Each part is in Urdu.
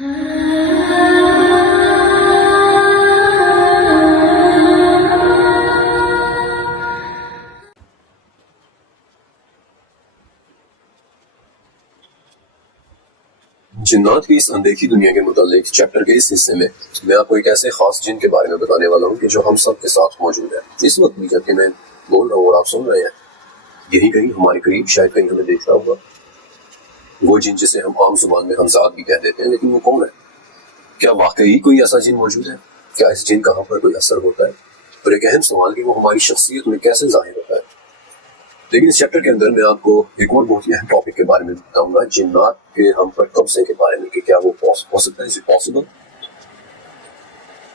جنات کی اس اندیکھی دنیا کے متعلق چیپٹر کے اس حصے میں آپ کو ایک ایسے خاص جن کے بارے میں بتانے والا ہوں کہ جو ہم سب کے ساتھ موجود ہے اس وقت بھی، جبکہ میں بول رہا ہوں اور آپ سن رہے ہیں۔ یہی کہیں ہمارے قریب، شاید کہیں ہمیں دیکھ رہا ہوگا۔ وہ جن جسے ہم عام زبان میں ہمزاد بھی کہہ دیتے ہیں، لیکن وہ کون ہے؟ کیا واقعی کوئی ایسا جن موجود ہے؟ کیا اس جن کا ہم پر کوئی اثر ہوتا ہے؟ اور ایک اہم سوال کہ وہ ہماری شخصیت میں کیسے ظاہر ہوتا ہے؟ لیکن اس چیپٹر کے اندر میں آپ کو ایک اور بہت ہی اہم ٹاپک کے بارے میں بتاؤں گا، جنات کے ہم پر قبضے کے بارے میں، کہ کیا وہ ہو سکتا ہے، از اٹ پاسبل؟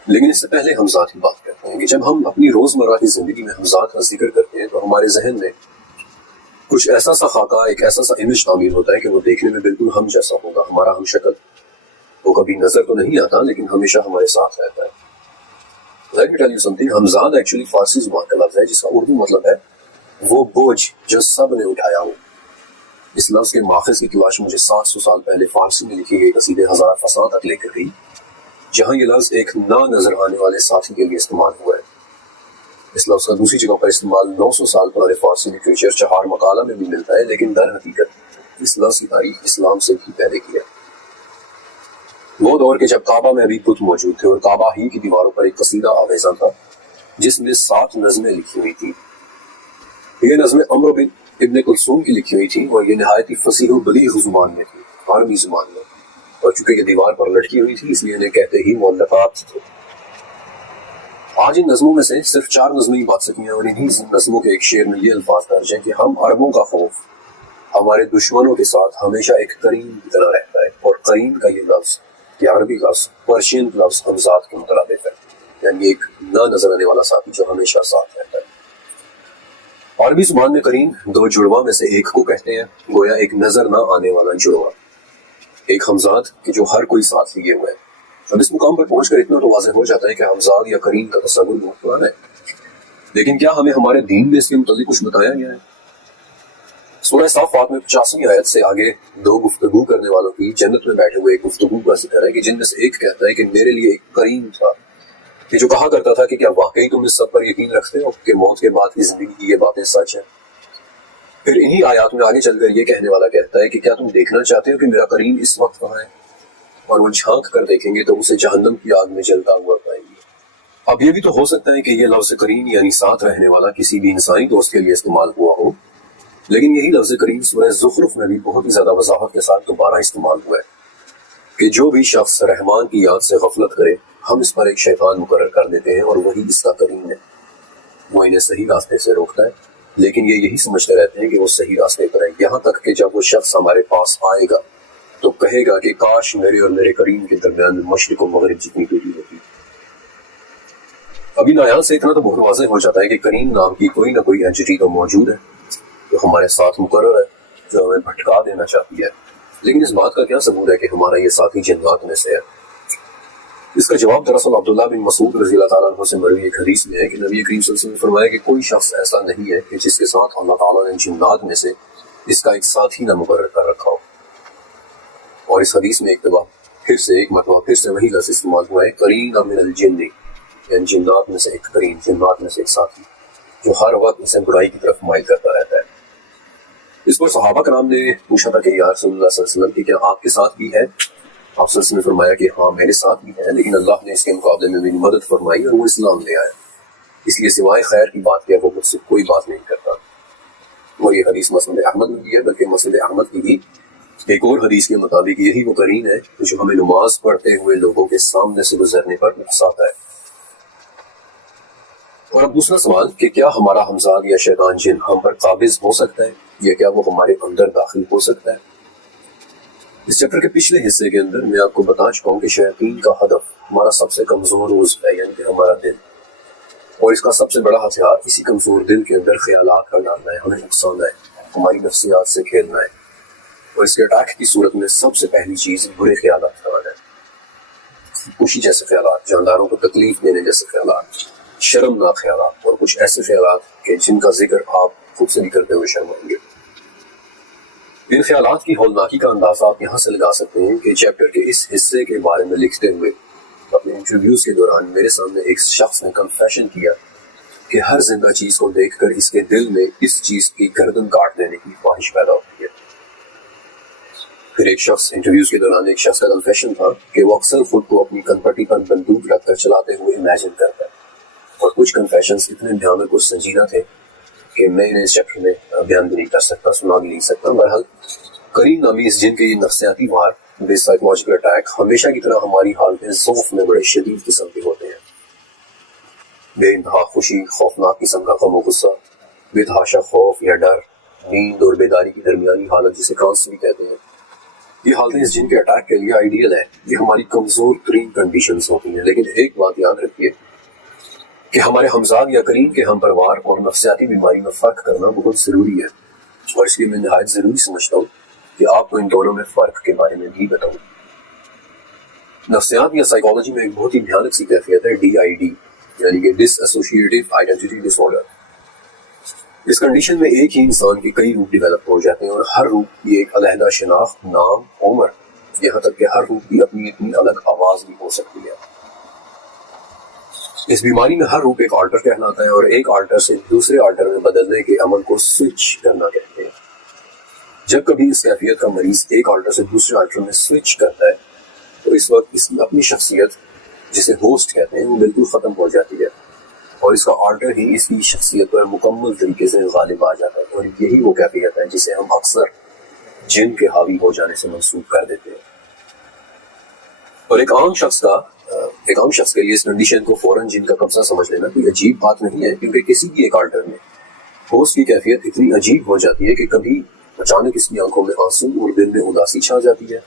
لیکن اس سے پہلے ہمزاد کی بات کرتے ہیں کہ جب ہم اپنی روزمرہ کی زندگی میں ہمزاد کا ذکر کرتے ہیں تو ہمارے ذہن میں کچھ ایسا سا خاکہ، ایک ایسا سا امیج تعمیر ہوتا ہے کہ وہ دیکھنے میں بالکل ہم جیسا ہوگا، ہمارا ہم شکل۔ وہ کبھی نظر تو نہیں آتا لیکن ہمیشہ ہمارے ساتھ رہتا ہے۔ Let me tell you something، ہمزاد ایکچولی فارسی زبان کا لفظ ہے جس کا اردو مطلب ہے وہ بوجھ جو سب نے اٹھایا ہو۔ اس لفظ کے ماخذ کی تلاش مجھے 700 سال پہلے فارسی میں لکھی گئی قصیدے ہزار فصاح تک لے کر گئی، جہاں یہ لفظ ایک نہ نظر آنے والے ساتھی کے لیے استعمال ہوا ہے۔ اس لفظ کا دوسری جگہ پر استعمال 900 سال پرانے فارسی لٹریچر چہار مقالہ میں بھی ملتا ہے، لیکن در حقیقت اس لفظ کی تاریخ اسلام سے بھی پہلے کی ہے۔ وہ دور کے جب کعبہ میں ابھی بت موجود تھے اور کعبہ ہی کی دیواروں پر ایک قصیدہ آویزاں تھا جس میں 7 نظمیں لکھی ہوئی تھی۔ یہ نظمیں عمرو بن ابن کلثوم کی لکھی ہوئی تھی اور یہ نہایت ہی فصیح و بلیغ زبان میں تھی، عربی زبان میں، اور چونکہ یہ دیوار پر لٹکی ہوئی تھی اس لیے انہیں کہتے ہی مؤلفات تھے۔ آج ان نظموں میں سے صرف 4 نظمیں ہی بات سکی ہیں، اور انہی نظموں کے ایک شعر میں یہ الفاظ درج ہیں کہ ہم عربوں کا خوف ہمارے دشمنوں کے ساتھ ہمیشہ ایک قرین کی طرح رہتا ہے، اور قرین کا یہ لفظ، یہ عربی لفظ پرشین لفظ ہمزاد کے مترادف ہے، یعنی ایک نہ نظر آنے والا ساتھی جو ہمیشہ ساتھ رہتا ہے۔ عربی زبان میں قرین 2 جڑواں میں سے ایک کو کہتے ہیں، گویا ایک نظر نہ آنے والا جڑواں، ایک ہمزاد کہ جو ہر کوئی ساتھ لیے ہوئے ہے۔ اب اس مقام پر پہنچ کر اتنا تو واضح ہو جاتا ہے کہ ہمزاد یا قرین کا تصور بہت پرانا ہے، لیکن کیا ہمیں ہمارے دین میں اس کے متعلق کچھ بتایا گیا ہے؟ سورہ صافات میں 85 آیت سے آگے 2 گفتگو کرنے والوں کی جنت میں بیٹھے ہوئے ایک گفتگو کا ذکر ہے کہ جن میں سے ایک کہتا ہے کہ میرے لیے ایک قرین تھا کہ جو کہا کرتا تھا کہ کیا واقعی تم اس سب پر یقین رکھتے ہو کہ موت کے بعد کی زندگی کی یہ باتیں سچ ہیں؟ پھر انہی آیات میں آگے چل کر یہ کہنے والا کہتا ہے کہ کیا تم دیکھنا چاہتے ہو کہ میرا قرین اس وقت کہاں ہے؟ اور وہ جھانک کر دیکھیں گے تو اسے جہنم کی آگ میں جلتا ہوا پائیں گے۔ اب یہ بھی تو ہو سکتا ہے کہ یہ لفظ قرین یعنی ساتھ رہنے والا کسی بھی انسانی دوست کے لیے استعمال ہوا ہو، لیکن یہی لفظ قرین سورہ زخرف میں بھی بہت ہی زیادہ وضاحت کے ساتھ دوبارہ استعمال ہوا ہے کہ جو بھی شخص رحمان کی یاد سے غفلت کرے ہم اس پر ایک شیطان مقرر کر دیتے ہیں اور وہی اس کا قرین ہے۔ وہ انہیں صحیح راستے سے روکتا ہے، لیکن یہ یہی سمجھتے رہتے ہیں کہ وہ صحیح راستے پر ہے، یہاں تک کہ جب وہ شخص ہمارے پاس آئے گا تو کہے گا کہ کاش میرے اور میرے قرین کے درمیان مشرق و مغرب جتنی دوری ہوتی۔ ابھی نایان سے اتنا تو بہت واضح ہو جاتا ہے کہ قرین نام کی کوئی نہ کوئی اینٹی تو موجود ہے جو ہمارے ساتھ مقرر ہے، جو ہمیں بھٹکا دینا چاہتی ہے، لیکن اس بات کا کیا ثبوت ہے کہ ہمارا یہ ساتھی جنات میں سے ہے؟ اس کا جواب دراصل عبداللہ بن مسعود رضی اللہ تعالیٰ عنہ سے مروی ایک حدیث میں ہے کہ نبی کریم صلی اللہ علیہ وسلم نے فرمایا کہ کوئی شخص ایسا نہیں ہے کہ جس کے ساتھ اللہ تعالیٰ نے جنات میں سے اس کا ایک ساتھی نہ مقرر کر رکھا ہو۔ اور اس حدیث میں ایک مرتبہ پھر سے وہی لفظ استعمال ہوا ہے، قرین من الجن، یعنی جنات میں سے ایک قرین، جنات میں سے ایک ساتھی جو ہر وقت اسے برائی کی طرف مائل کرتا رہتا ہے۔ اس پر صحابہ کرام نے پوچھا تھا کہ یا رسول اللہ صلی اللہ علیہ وسلم کہ کیا آپ کے ساتھ بھی ہے؟ آپ صلی اللہ علیہ وسلم نے فرمایا کہ ہاں میرے ساتھ بھی ہے، لیکن اللہ نے اس کے مقابلے میں میری مدد فرمائی اور وہ اسلام لے آیا، اس لیے سوائے خیر کی بات کیا وہ مجھ سے کوئی بات نہیں کرتا۔ اور یہ حدیث مسند احمد میں بھی ہے، بلکہ مسند احمد کی بھی ایک اور حدیث کے مطابق یہی وہ قرین ہے جو ہمیں نماز پڑھتے ہوئے لوگوں کے سامنے سے گزرنے پر اکساتا ہے۔ اور اب دوسرا سوال کہ کیا ہمارا ہمزاد یا شیطان جن ہم پر قابض ہو سکتا ہے یا کیا وہ ہمارے اندر داخل ہو سکتا ہے؟ اس چیپٹر کے پچھلے حصے کے اندر میں آپ کو بتا چکا ہوں کہ شیاطین کا ہدف ہمارا سب سے کمزور عضو ہے، یعنی کہ ہمارا دل، اور اس کا سب سے بڑا ہتھیار اسی کمزور دل کے اندر خیالات کا ڈالنا ہے، ہمیں اکسانا ہے، ہماری نفسیات سے کھیلنا ہے، اور اس کے اٹیک کی صورت میں سب سے پہلی چیز برے خیالات کا ہے، خوشی جیسے خیالات، جانداروں کو تکلیف دینے جیسے خیالات، شرمناک خیالات، اور کچھ ایسے خیالات کہ جن کا ذکر آپ خود سے بھی کرتے ہوئے شرمائیں گے۔ ان خیالات کی ہولناکی کا اندازہ آپ یہاں سے لگا سکتے ہیں کہ چیپٹر کے اس حصے کے بارے میں لکھتے ہوئے اپنے انٹرویوز کے دوران میرے سامنے ایک شخص نے کنفیشن کیا کہ ہر زندہ چیز کو دیکھ کر اس کے دل میں اس چیز کی گردن کاٹ دینے کی خواہش پیدا ہوتی ہے۔ پھر ایک شخص انٹرویوز کے دوران ایک شخص کا کنفیشن تھا کہ وہ اکثر خود کو اپنی کنپٹی پر بندوق رکھ کر چلاتے ہوئے امیجن کرتا ہے، اور کچھ کنفیشنز اتنے بھیانک اور سنجیدہ تھے کہ میں انہیں اس چیپٹر میں بیان بھی نہیں کر سکتا، سنا بھی نہیں سکتا۔ بہرحال کریم نامی اس جن کے یہ نفسیاتی وار بے سائیکولوجیکل اٹیک ہمیشہ کی طرح ہماری حالتیں ذوف میں بڑے شدید قسم کے ہوتے ہیں۔ بے انتہا خوشی، خوفناک قسم کا غم و غصہ، بے تحاشا خوف یا ڈر، نیند اور بیداری کی درمیانی حالت جسے ٹرانس بھی کہتے ہیں، یہ حالتیں اس جن کے اٹیک کے لیے آئیڈیل ہے۔ یہ ہماری کمزور ترین کنڈیشنز ہوتی ہیں، لیکن ایک بات یاد رکھیے کہ ہمارے ہمزاد یا کریم کے ہم پروار اور نفسیاتی بیماری میں فرق کرنا بہت ضروری ہے، اور اس لیے میں نہایت ضروری سمجھتا ہوں کہ آپ کو ان دونوں میں فرق کے بارے میں بھی بتاؤں۔ نفسیات یا سائیکالوجی میں ایک بہت ہی بھیانک سی کیفیت ہے DID، یعنی کہ ڈس ایسوسیٹیو آئیڈینٹی ڈس آرڈر۔ اس کنڈیشن میں ایک ہی انسان کے کئی روپ ڈیولپ ہو جاتے ہیں، اور ہر روپ کی ایک علیحدہ شناخت، نام، عمر، یہاں تک کہ ہر روپ کی اپنی الگ آواز بھی ہو سکتی ہے۔ اس بیماری میں ہر روپ ایک آلٹر کہلاتا ہے، اور ایک آلٹر سے دوسرے آلٹر میں بدلنے کے عمل کو سوئچ کرنا کہتے ہیں۔ جب کبھی اس کیفیت کا مریض ایک آلٹر سے دوسرے آلٹر میں سوئچ کرتا ہے تو اس وقت اس کی اپنی شخصیت جسے ہوسٹ کہتے ہیں وہ بالکل ختم ہو جاتی ہے، اور اس کا آلٹر ہی اس کی شخصیت پر مکمل طریقے سے غالب آ جاتا ہے، اور یہی وہ کیفیت ہے جسے ہم اکثر جن کے حاوی ہو جانے سے منسوب کر دیتے ہیں۔ اور ایک عام شخص کے لیے اس کنڈیشن کو فوراً جن کا قبضہ سمجھ لینا کوئی عجیب بات نہیں ہے، کیونکہ کسی بھی ایک آلٹر میں ہوسٹ کی کیفیت اتنی عجیب ہو جاتی ہے کہ کبھی اچانک اس کی آنکھوں میں آنسو اور دل میں اداسی چھا جاتی ہے،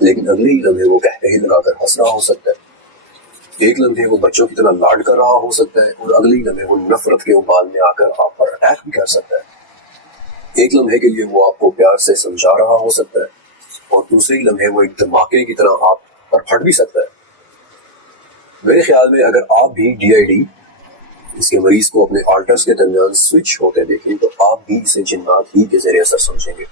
لیکن اگلے ہی لمحے وہ قہقہے لگا کر ہنس رہا ہو سکتا ہے، ایک لمحے وہ بچوں کی طرح لاڈ کر رہا ہو سکتا ہے، اور اگلے ہی لمحے وہ نفرت کے ابال میں آ کر آپ پر اٹیک بھی کر سکتا ہے۔ ایک لمحے کے لیے وہ آپ کو پیار سے سمجھا رہا ہو سکتا ہے، اور دوسرے ہی لمحے وہ ایک دھماکے کی طرح آپ پر پھٹ بھی سکتا ہے۔ میرے خیال میں اگر آپ بھی DID اس کے مریض کو اپنے آلٹرز کے درمیان سوئچ ہوتے دیکھیں تو آپ بھی اسے جنات ہی کے زیر اثر سمجھیں گے۔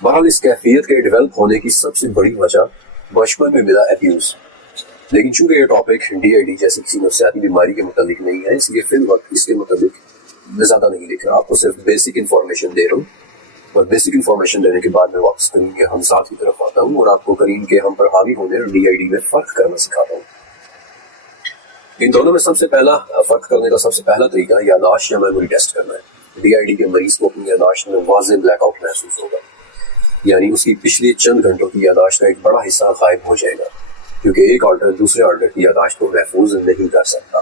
بہرحال اس کیفیت کے ڈیولپ ہونے کی سب سے بڑی وجہ بچپن میں ملا ایبیوز، لیکن چونکہ یہ ٹاپک DID جیسی کسی نفسیاتی بیماری کے متعلق نہیں ہے، اس لیے فی الوقت اس کے متعلق میں زیادہ نہیں لکھ رہا، آپ کو صرف بیسک انفارمیشن دے رہا ہوں، اور بیسک انفارمیشن دینے کے بعد میں واپس کریم کے ہمزاد کی طرف آتا ہوں اور آپ کو کریم کے ہم پر حاوی ہونے اور DID میں فرق کرنا سکھاتا ہوں۔ ان دونوں میں سب سے پہلا فرق کرنے کا سب سے پہلا طریقہ یادداشت یا میموری ٹیسٹ کرنا ہے۔ DID کے مریض کو اپنی یادداشت میں واضح بلیک آؤٹ محسوس ہوگا، یعنی اس کی پچھلی چند گھنٹوں کی یادداشت کا ایک بڑا حصہ غائب ہو جائے گا، کیونکہ ایک آلٹر دوسرے آلٹر کی یادداشت کو محفوظ نہیں کر سکتا۔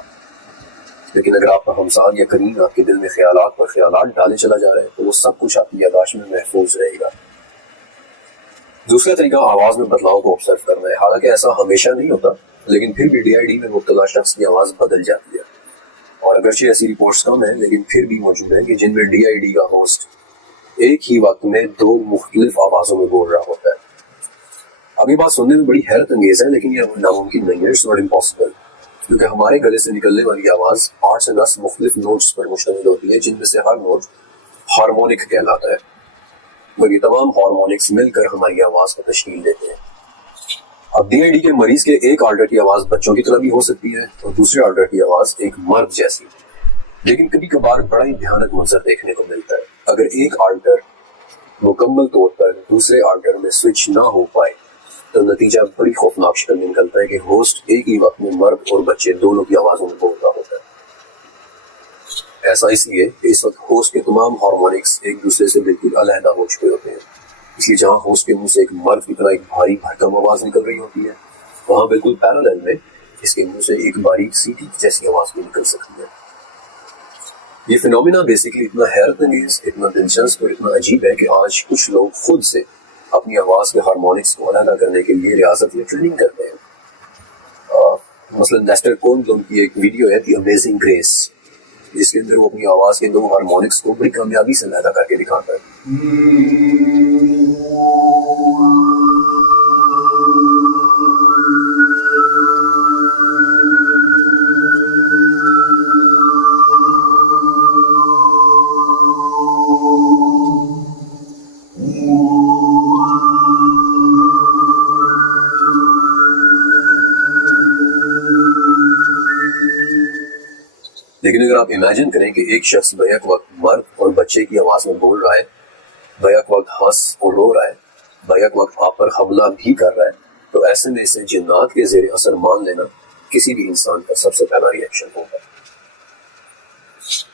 لیکن اگر آپ کا ہمساد یا کریم آپ کے دل میں خیالات پر خیالات ڈالے چلا جا رہا ہے تو وہ سب کچھ آپ کی یادداشت میں محفوظ رہے گا۔ دوسرا طریقہ آواز میں بدلاؤ کو آبزرو کرنا ہے۔ حالانکہ ایسا ہمیشہ نہیں ہوتا، لیکن پھر بھی DID میں مبتلا شخص کی آواز بدل جاتی ہے، اور اگرچہ ایسی رپورٹس کم ہیں لیکن پھر بھی موجود ہیں کہ جن میں DID کا ہوسٹ ایک ہی وقت میں 2 مختلف آوازوں میں بول رہا ہوتا ہے۔ اب یہ بات سننے میں بڑی حیرت انگیز ہے، لیکن یہ ناممکن نہیں ہے، اٹس ناٹ امپاسبل، کیونکہ ہمارے گلے سے نکلنے والی آواز 8 سے 10 مختلف نوٹس پر مشتمل ہوتی ہے، جن میں سے ہر نوٹ ہارمونک کہلاتا ہے، اور یہ تمام ہارمونکس مل کر ہماری آواز کو تشکیل دیتے ہیں۔ اب DID کے مریض کے ایک آلٹر کی آواز بچوں کی طرح بھی ہو سکتی ہے اور دوسرے آلٹر کی آواز ایک مرد جیسی، لیکن کبھی کبھار بڑا ہی بھیانک منظر دیکھنے کو ملتا ہے۔ اگر ایک آلٹر مکمل طور پر دوسرے آلٹر میں سوئچ نہ ہو پائے تو نتیجہ بڑی خوفناک شکل میں نکلتا ہے کہ ہوسٹ ایک ہی وقت میں مرد اور بچے دونوں کی آوازوں میں بول رہا ہوتا ہے۔ ایسا اس لیے کہ اس وقت ہوسٹ کے تمام ہارمونکس ایک دوسرے سے بالکل علیحدہ ہو چکے ہوتے ہیں، اس لیے جہاں ہوسٹ کے منہ سے ایک مرد کی طرح ایک بھاری بھرکم آواز نکل رہی ہوتی ہے، وہاں بالکل پیرالل میں اس کے منہ سے ایک باریک سیٹی جیسی آواز بھی نکل سکتی ہے۔ یہ فینومینا بیسیکلی اتنا حیرت انگیز، اتنا دلچسپ اور اتنا عجیب ہے کہ آج کچھ لوگ خود سے اپنی آواز کے ہارمونکس کو علیحدہ کرنے کے لیے ریاضت یا ٹریننگ کرتے ہیں۔ مثلا نیسٹر کونلون کی ایک ویڈیو ہے دی امیزنگ گریس، جس کے اندر وہ اپنی آواز کے 2 ہارمونکس کو بڑی کامیابی سے علیحدہ کر کے دکھاتا ہے۔ لیکن اگر آپ امیجن کریں کہ ایک شخص بیک وقت مرد اور بچے کی آواز میں بول رہا ہے، بیک وقت ہنس اور رو رہا ہے، بیک وقت آپ پر حملہ بھی کر رہا ہے، تو ایسے میں اسے جنات کے زیر اثر مان لینا کسی بھی انسان کا سب سے پہلا ریئیکشن ہوگا۔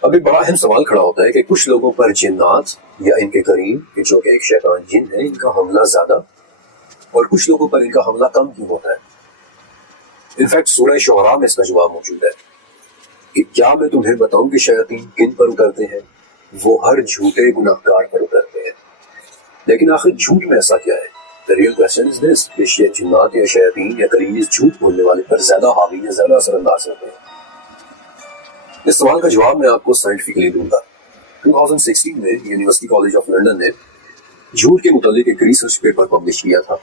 اب ایک بڑا اہم سوال کھڑا ہوتا ہے کہ کچھ لوگوں پر جنات یا ان کے قرین جو کہ ایک شیطان جن ہے، ان کا حملہ زیادہ اور کچھ لوگوں پر ان کا حملہ کم کیوں ہوتا ہے؟ انفیکٹ سورہ شعراء میں اس کا جواب موجود ہے کہ کیا میں تمہیں بتاؤں کہ شیاطین کن پر اترتے ہیں؟ وہ ہر جھوٹے گناہگار پر اترتے ہیں۔ لیکن آخر جھوٹ میں ایسا کیا ہے؟ The real question is this، کہ جنات یا شیاطین یا قرین اس جھوٹ بولنے والے پر زیادہ حاوی یا زیادہ اثر انداز ہوتے ہیں؟ اس سوال کا جواب میں آپ کو سائنٹیفکلی دوں گا۔ 2016 میں یونیورسٹی کالج آف لنڈن نے جھوٹ کے متعلق ایک ریسرچ پیپر پبلش کیا تھا۔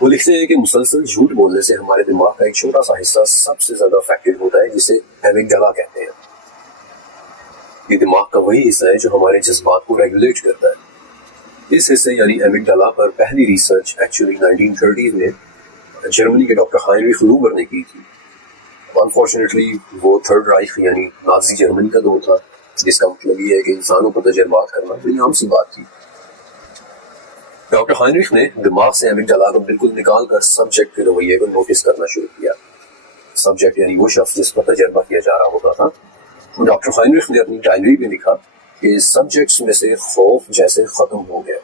وہ لکھتے ہیں کہ مسلسل جھوٹ بولنے سے ہمارے دماغ کا ایک چھوٹا سا حصہ سب سے زیادہ افیکٹڈ ہوتا ہے، جسے ایمگڈالا کہتے ہیں۔ یہ دماغ کا وہی حصہ ہے جو ہمارے جذبات کو ریگولیٹ کرتا ہے۔ اس حصے یعنی ایمگڈالا پر پہلی ریسرچ ایکچولی 1930 میں جرمنی کے ڈاکٹر ہائنریخ لوبر نے کی تھی۔ انفارچونیٹلی وہ تھرڈ رائخ یعنی نازی جرمنی کا دور تھا، جس کا مطلب یہ ہے کہ انسانوں پر تجربات کرنا بڑی عام سی بات تھی۔ ڈاکٹر ہائنریخ نے دماغ سے ایمگڈالا کو بالکل نکال کر سبجیکٹ کے رویے کو نوٹس کرنا شروع کیا۔ سبجیکٹ یعنی وہ شخص جس پر تجربہ کیا جا رہا ہوتا تھا۔ ڈاکٹر ہائنریخ نے اپنی ڈائری میں لکھا کہ سبجیکٹس میں سے خوف جیسے ختم ہو گیا،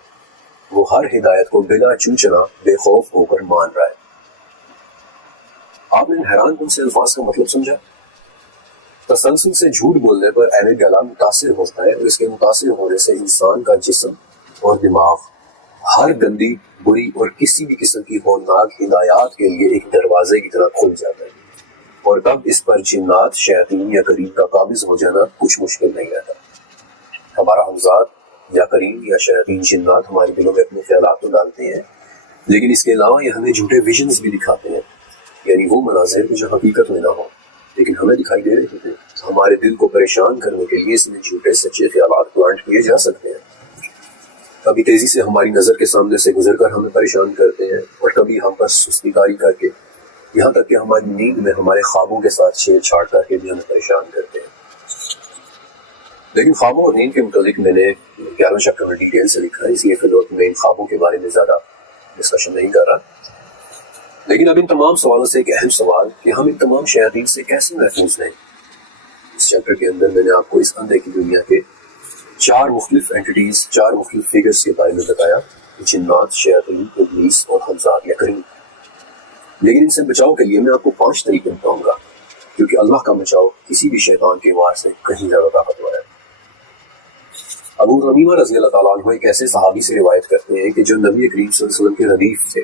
وہ ہر ہدایت کو بلا چوچنا بے خوف ہو کر مان رہا ہے۔ آپ نے حیران کن سے الفاظ کا مطلب سمجھا؟ تسلسل سے جھوٹ بولنے پر ایمگڈالا متاثر ہوتا ہے، اور اس کے متاثر ہونے سے انسان کا جسم اور دماغ ہر گندی، بری اور کسی بھی قسم کی ہولناک ہدایات کے لیے ایک دروازے کی طرح کھل جاتا ہے، اور تب اس پر جنات، شیاطین یا قرین کا قابض ہو جانا کچھ مشکل نہیں رہتا۔ ہمارا ہمزاد یا قرین یا شیاطین جنات ہمارے دلوں میں اپنے خیالات تو ڈالتے ہیں، لیکن اس کے علاوہ یہ ہمیں جھوٹے ویژنز بھی دکھاتے ہیں، یعنی وہ مناظر جو حقیقت میں نہ ہو لیکن ہمیں دکھائی دے رہے ہوتے ہیں۔ ہمارے دل کو پریشان کرنے کے لیے اس میں جھوٹے سچے خیالات پلانٹ کیے جا سکتے ہیں۔ کبھی تیزی سے ہماری نظر کے سامنے سے گزر کر ہمیں پریشان کرتے ہیں، اور کبھی ہم پر سستی کاری کر کے، یہاں تک کہ ہماری نیند میں ہمارے خوابوں کے ساتھ چھیڑ چھاڑ کر کے بھی ہمیں پریشان کرتے ہیں۔ لیکن خوابوں اور نیند کے متعلق میں نے 11 چیپٹر میں ڈیٹیل سے لکھا ہے، اس لیے فی الوقت میں ان خوابوں کے بارے میں زیادہ ڈسکشن نہیں کر رہا۔ لیکن اب ان تمام سوالوں سے ایک اہم سوال کہ ہم ان تمام شیاطین سے کیسے محفوظ رہیں۔ اس چیپٹر کے اندر میں نے آپ کو اس اندھے کی دنیا کے 4 مختلف اینٹیٹیز، 4 مختلف فگرز کے بارے میں بتایا، جنات، شیاطین، ابلیس اور ہمزاد یا قرین۔ لیکن ان سے بچاؤ کے لیے میں آپ کو 5 طریقے بتاؤں گا، کیونکہ اللہ کا بچاؤ کسی بھی شیطان کے وار سے کہیں زیادہ طاقتور ہے۔ ابو ربیعہ رضی اللہ تعالیٰ عنہ ایک ایسے صحابی سے روایت کرتے ہیں کہ جو نبی کریم صلی اللہ علیہ وسلم کے ردیف تھے،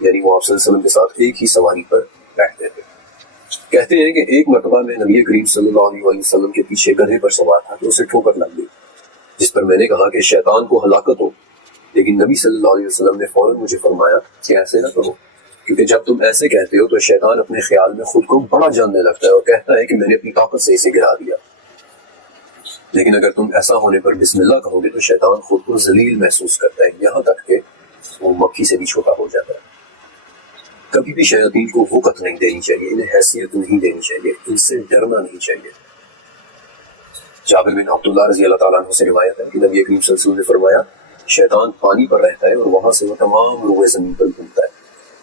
یعنی وہ آپ صلی اللہ علیہ وسلم کے ساتھ ایک ہی سواری پر بیٹھتے تھے۔ کہتے ہیں کہ ایک مرتبہ میں نبی کریم صلی اللہ علیہ وسلم کے پیچھے گدھے پر سوار تھا کہ اسے ٹھوکر لگ گئی، جس پر میں نے کہا کہ شیطان کو ہلاکت ہو، لیکن نبی صلی اللہ علیہ وسلم نے فوراً مجھے فرمایا کہ ایسے نہ کرو، کیونکہ جب تم ایسے کہتے ہو تو شیطان اپنے خیال میں خود کو بڑا جاننے لگتا ہے اور کہتا ہے کہ میں نے اپنی طاقت سے اسے گرا دیا، لیکن اگر تم ایسا ہونے پر بسم اللہ کہو گے تو شیطان خود کو ذلیل محسوس کرتا ہے، یہاں تک کہ وہ مکھی سے بھی چھوٹا ہو جاتا ہے۔ کبھی بھی شیاطین کو وقت نہیں دینی چاہیے، انہیں حیثیت نہیں دینی چاہیے، ان سے ڈرنا نہیں چاہیے۔ جابر بن عبداللہ رضی اللہ تعالیٰ عنہ سے روایت ہے کہ نبی کریم صلی اللہ علیہ وسلم نے فرمایا، شیطان پانی پر رہتا ہے اور وہاں سے وہ تمام روئے زمین پر گھومتا ہے،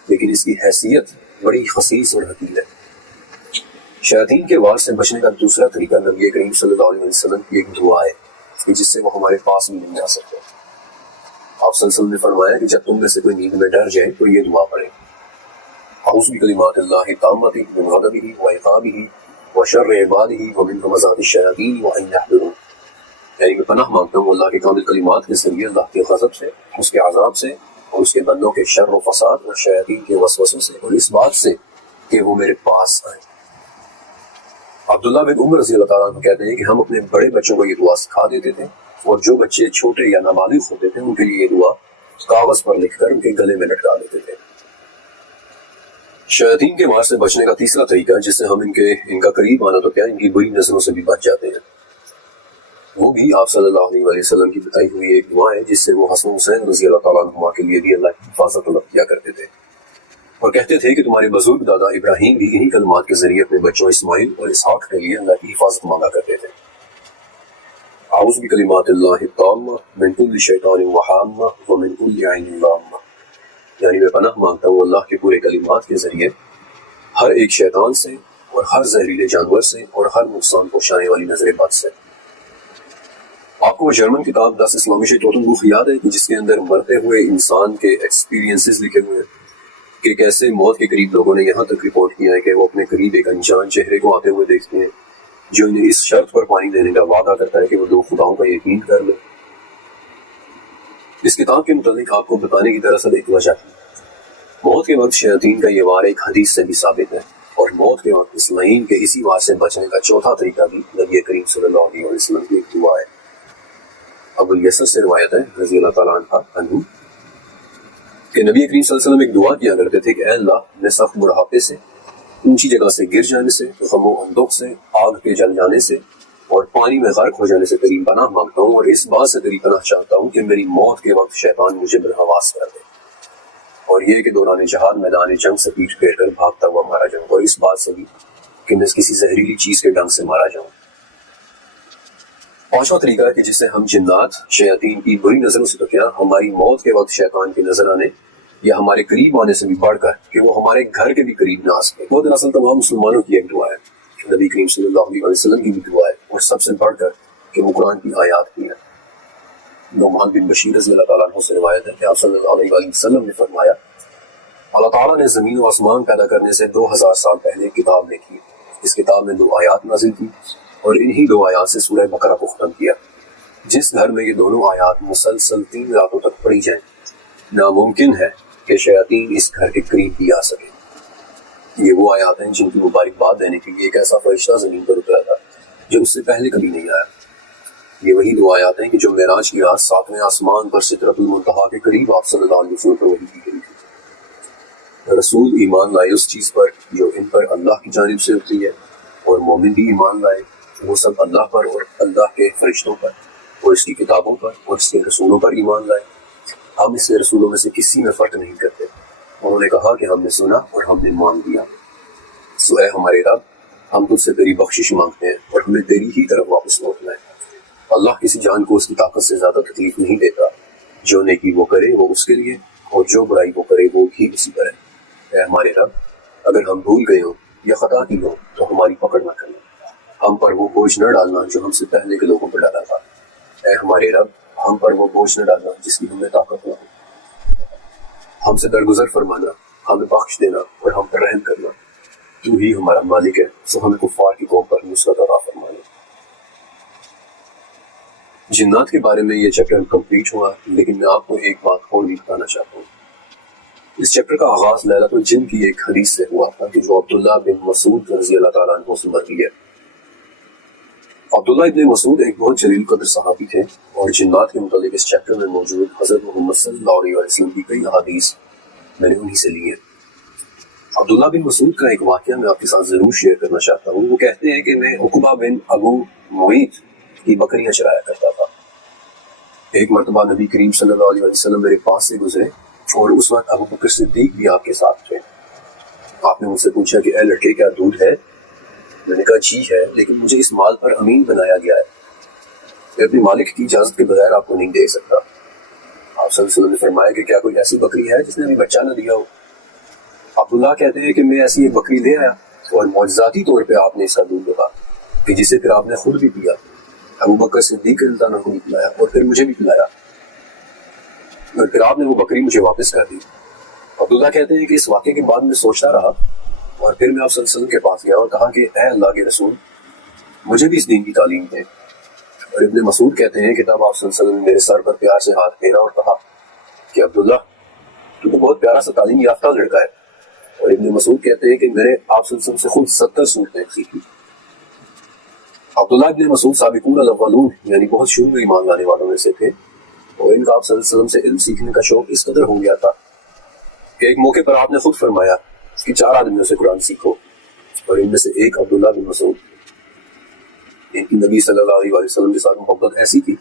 لیکن اس کی حیثیت بڑی خسیس اور حقیر ہے۔ شیاطین کے وار سے بچنے کا دوسرا طریقہ نبی کریم صلی اللہ علیہ وسلم کی ایک دعا ہے کہ جس سے وہ ہمارے پاس بھی نہیں آ سکتے۔ آپ صلی اللہ علیہ وسلم نے فرمایا کہ جب تم میں سے کوئی نیند میں ڈر جائے تو یہ دعا پڑھے، اعوذ بکلمات اللہ التامۃ من غضبہ وعقابہ وشر عبادہ ومن همزات الشیاطین وان یحضرون، یعنی میں پناہ مانگتا ہوں اللہ کے کامل کلمات کے ذریعے اللہ کے غضب سے، اس کے عذاب سے، اور اس کے بندوں کے شر و فساد اور شیاطین کے وسوسوں سے، اور اس بات سے کہ وہ میرے پاس آئیں۔ عبداللہ بن عمر رضی اللہ تعالیٰ عنہ کہتے ہیں کہ ہم اپنے بڑے بچوں کو یہ دعا سکھا دیتے تھے، اور جو بچے چھوٹے یا نابالغ ہوتے تھے ان کے لیے یہ دعا کاغذ پر لکھ کر ان کے گلے میں لٹکا دیتے تھے۔ شیاطین کے وار سے بچنے کا تیسرا طریقہ، جس سے ہم ان کا قریب آنا تو کیا ان کی بری نظروں سے بھی بچ جاتے ہیں، وہ بھی آپ صلی اللہ علیہ وسلم کی بتائی ہوئی ایک دعا ہے، جس سے وہ حسن حسین رضی اللہ تعالیٰ عنہ کے لیے بھی اللہ کی حفاظت طلب کیا کرتے تھے۔ اور کہتے تھے کہ تمہارے بزرگ دادا ابراہیم بھی انہی کلمات کے ذریعے اپنے بچوں اسماعیل اور اسحاق کے لیے اللہ کی حفاظت مانگا کرتے تھے۔ اعوذ بکلمات اللہ التامہ من کل شیطان وہامہ ومن کل عین لامہ، یعنی میں پناہ مانگتا ہوں اللہ کے پورے کلمات کے ذریعے ہر ایک شیطان سے اور ہر زہریلے جانور سے اور ہر نقصان پہنچانے والی نظر بد سے۔ آپ کو وہ جرمن کتاب Das Islamische Totenbuch یاد ہے کہ جس کے اندر مرتے ہوئے انسان کے ایکسپیرینسز لکھے ہوئے ہیں کہ کیسے موت کے قریب لوگوں نے یہاں تک رپورٹ کیا ہے کہ وہ اپنے قریب ایک انجان چہرے کو آتے ہوئے دیکھتے ہیں جو انہیں اس شرط پر پانی دینے کا وعدہ کرتا ہے کہ وہ 2 خداؤں کا یقین کر لیں۔ اس کتاب کے متعلق آپ کو بتانے کی دراصل ایک وجہ تھی۔ موت کے وقت شیاطین کا یہ وار ایک حدیث سے بھی ثابت ہے، اور موت کے وقت اس لعین کے اسی وار سے بچنے کا چوتھا طریقہ بھی نبی کریم صلی اللہ علیہ وسلم کی ایک دعا ہے۔ ابو الیسر سے روایت ہے رضی اللہ تعالیٰ عنہ کہ نبی کریم صلی اللہ علیہ وسلم ایک دعا کیا کرتے تھے کہ اے اللہ، میں سخت بڑھاپے سے، اونچی جگہ سے گر جانے سے، غم و اندوہ سے، آگ کے جل جانے سے اور پانی میں غرق ہو جانے سے تیری پناہ مانگتا ہوں، اور اس بات سے تیری پناہ چاہتا ہوں کہ میری موت کے وقت شیطان مجھے بالحواس کر دے، اور یہ کہ دوران جہاد میدان جنگ سے پیٹھ پھیر کر بھاگتا ہوا مارا جاؤں، اور اس بات سے بھی کہ میں کسی زہریلی چیز کے ڈنگ سے مارا جاؤں۔ 5واں طریقہ ہے کہ جس سے ہم جنات شیاطین کی بری نظروں سے تو کیا، ہماری موت کے وقت شیطان کے نظر آنے یا ہمارے قریب آنے سے بھی بڑھ کر کہ وہ ہمارے گھر کے بھی قریب نہ آ سکے۔ وہ دراصل تمام مسلمانوں کی ایک دعا ہے، نبی کریم صلی اللہ علیہ وسلم کی بھی دعا ہے، اور سب سے بڑھ کر کہ وہ قرآن کی آیات کی ہے۔ نعمان بن بشیر رضی اللہ تعالیٰ عنہ سے روایت ہے کہ آپ صلی اللہ علیہ وسلم نے فرمایا، اللہ تعالیٰ نے زمین و آسمان پیدا کرنے سے 2000 سال پہلے ایک کتاب لکھی، اس کتاب میں 2 آیات نازل کی، اور انہی 2 آیات سے سورہ بقرہ کو ختم کیا۔ جس گھر میں یہ دونوں آیات مسلسل 3 راتوں تک پڑھی جائیں، ناممکن ہے کہ شیاطین اس گھر کے قریب بھی آ سکے۔ یہ وہ آیات ہیں جن کی مبارکباد دینے کے لیے ایک ایسا فرشتہ زمین پر اترا تھا جو اس سے پہلے کبھی نہیں آیا۔ یہ وہی 2 آیات ہیں کہ جو معراج کی رات 7ویں آسمان پر سدرۃ المنتہا کے قریب آپ صلی اللہ علیہ وسلم پر وحی کی گئی تھی۔ رسول ایمان لائے اس چیز پر جو ان پر اللہ کی جانب سے اتری ہے، اور مومن بھی ایمان لائے وہ سب اللہ پر اور اللہ کے فرشتوں پر اور اس کی کتابوں پر اور اس کے رسولوں پر ایمان لائے۔ ہم اس کے رسولوں میں سے کسی میں فرق نہیں کرتے۔ انہوں نے کہا کہ ہم نے سنا اور ہم نے مان لیا۔ سو اے ہمارے رب، ہم تجھ سے تیری بخشش مانگتے ہیں اور ہمیں تیری ہی طرف واپس لوٹنا ہے۔ اللہ کسی جان کو اس کی طاقت سے زیادہ تکلیف نہیں دیتا، جو نیکی وہ کرے وہ اس کے لیے، اور جو برائی وہ کرے وہ بھی اسی پر ہے۔ اے ہمارے رب، اگر ہم بھول گئے ہوں یا خطا کی ہوں تو ہماری پکڑ نہ کرنا، ہم پر وہ بوجھ نہ ڈالنا جو ہم سے پہلے کے لوگوں پر ڈالا تھا۔ اے ہمارے رب، ہم پر وہ بوجھ نہ ڈالنا جس کی ہمیں طاقت نہ ہو۔ ہم سے درگزر فرمانا، ہمیں بخش دینا اور ہم پر رحم کرنا، تو ہی ہمارا مالک ہے، سو ہمیں کفار کی قوم پر نصرت عطا فرمانا۔ جنات کے بارے میں یہ چیپٹر کمپلیٹ ہوا، لیکن میں آپ کو ایک بات اور بھی بتانا چاہتا ہوں۔ اس چیپٹر کا آغاز لیلۃ الجن کی ایک حدیث سے ہوا تھا کہ جو عبداللہ بن مسعود رضی اللہ تعالیٰ عنہ سے مروی ہے۔ عبداللہ ابن مسعود ایک بہت جلیل قدر صحابی تھے، اور جنات کے متعلق اس چیپٹر میں موجود حضرت محمد صلی اللہ علیہ وسلم کی کئی احادیث میں نے انہی سے لی ہیں۔ عبداللہ بن مسعود کا ایک واقعہ میں آپ کے ساتھ ضرور شیئر کرنا چاہتا ہوں۔ وہ کہتے ہیں کہ میں عقبہ بن ابو معیط کی بکریاں چرایا کرتا تھا۔ ایک مرتبہ نبی کریم صلی اللہ علیہ وسلم میرے پاس سے گزرے، اور اس وقت ابو بکر صدیق بھی آپ کے ساتھ تھے۔ آپ نے مجھ سے پوچھا کہ اے لڑکے، کیا دودھ ہے؟ میں نے کہا جی ہے، لیکن مجھے اس مال پر امین بنایا گیا ہے، میں اپنے مالک کی اجازت کے بغیر آپ کو نہیں دے سکتا۔ آپ صلی اللہ علیہ وسلم نے فرمایا کہ کیا کوئی ایسی بکری ہے جس نے ابھی بچہ نہ دیا ہو؟ عبداللہ کہتے ہیں کہ میں ایسی ایک بکری لے آیا، اور معجزاتی طور پہ آپ نے اس کا دودھ دیا کہ جسے پھر آپ نے خود بھی پیا، ابو بکر صدیق رضی اللہ عنہ کو بھی پلایا اور پھر مجھے بھی پلایا، اور پھر آپ نے وہ بکری مجھے واپس کر دی۔ عبداللہ کہتے ہیں کہ اس واقعے کے بعد میں سوچتا رہا، اور پھر میں آپ صلی اللہ علیہ وسلم کے پاس گیا اور کہا کہ اے اللہ کے رسول، مجھے بھی اس دین کی تعلیم دیں۔ اور ابن مسعود کہتے ہیں کہ تب آپ صلی اللہ علیہ وسلم نے میرے سر پر پیار سے ہاتھ پھیرا اور کہا کہ عبداللہ، تو بہت پیارا سا تعلیم یافتہ لڑکا ہے۔ اور ابن مسعود کہتے ہیں کہ میں نے آپ صلی اللہ علیہ وسلم سے خود 70 صورتیں سیکھی۔ عبداللہ ابن مسعود سابقون الاولون یعنی بہت شروع میں ایمان لانے والوں میں سے تھے، اور ان کا آپ صلی اللہ علیہ وسلم سے علم سیکھنے کا شوق اس قدر ہو گیا تھا کہ ایک موقع پر آپ نے خود فرمایا کہ 4 آدمیوں سے قرآن سیکھو، اور ان میں سے ایک عبداللہ بن مسعود۔ ان کی نبی صلی اللہ علیہ وسلم کے ساتھ محبت ایسی تھی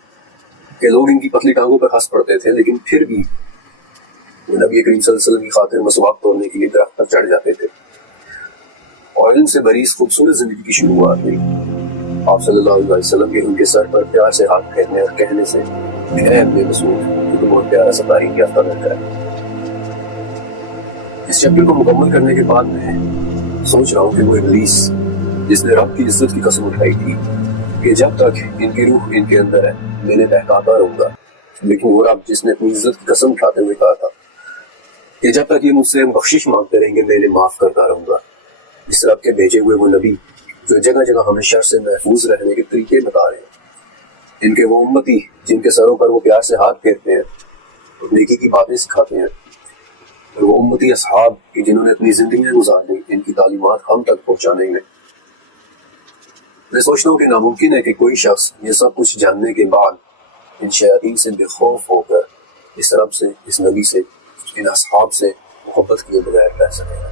کہ لوگ ان کی پتلی ٹانگوں پر ہنس پڑتے تھے، لیکن پھر بھی وہ نبی کریم صلی اللہ علیہ وسلم کی خاطر مسواک توڑنے کے لیے درخت پر چڑھ جاتے تھے، اور علم سے بریز خوبصورت زندگی کی شروعات ہوئی۔ آپ صلی اللہ علیہ وسلم کے ان کے سر پر پیار سے ہاتھ پھیرنے اور کہنے سے اے ابن مسعود، یہ تو بہت پیارا سا تعریف یافتہ لڑکا ہے۔ اس چیپٹر کو مکمل کرنے کے بعد میں سوچ رہا ہوں کہ وہ ابلیس جس نے رب کی عزت کی قسم اٹھائی تھی کہ جب تک ان کی روح ان کے اندر ہے میں انہیں بہکاتا رہوں گا، لیکن وہ رب جس نے اپنی عزت کی قسم کھاتے ہوئے کہا تھا کہ جب تک یہ مجھ سے بخشش مانگتے رہیں گے میں انہیں معاف کرتا رہوں گا، اس رب کے بھیجے ہوئے وہ نبی جو جگہ جگہ ہمیں شر سے محفوظ رہنے کے طریقے بتا رہے ہیں، ان کے وہ امتی جن کے سروں پر وہ پیار سے ہاتھ پھیرتے ہیں اور نیکی کی باتیں سکھاتے ہیں، اور وہ امتی اصحاب کہ جنہوں نے اپنی زندگیاں گزار دی ان کی تعلیمات ہم تک پہنچانے میں سوچتا ہوں کہ ناممکن ہے کہ کوئی شخص یہ سب کچھ جاننے کے بعد ان شیاطین سے بے خوف ہو کر اس رب سے، اس نبی سے، ان اصحاب سے محبت کیے بغیر رہ سکے گا۔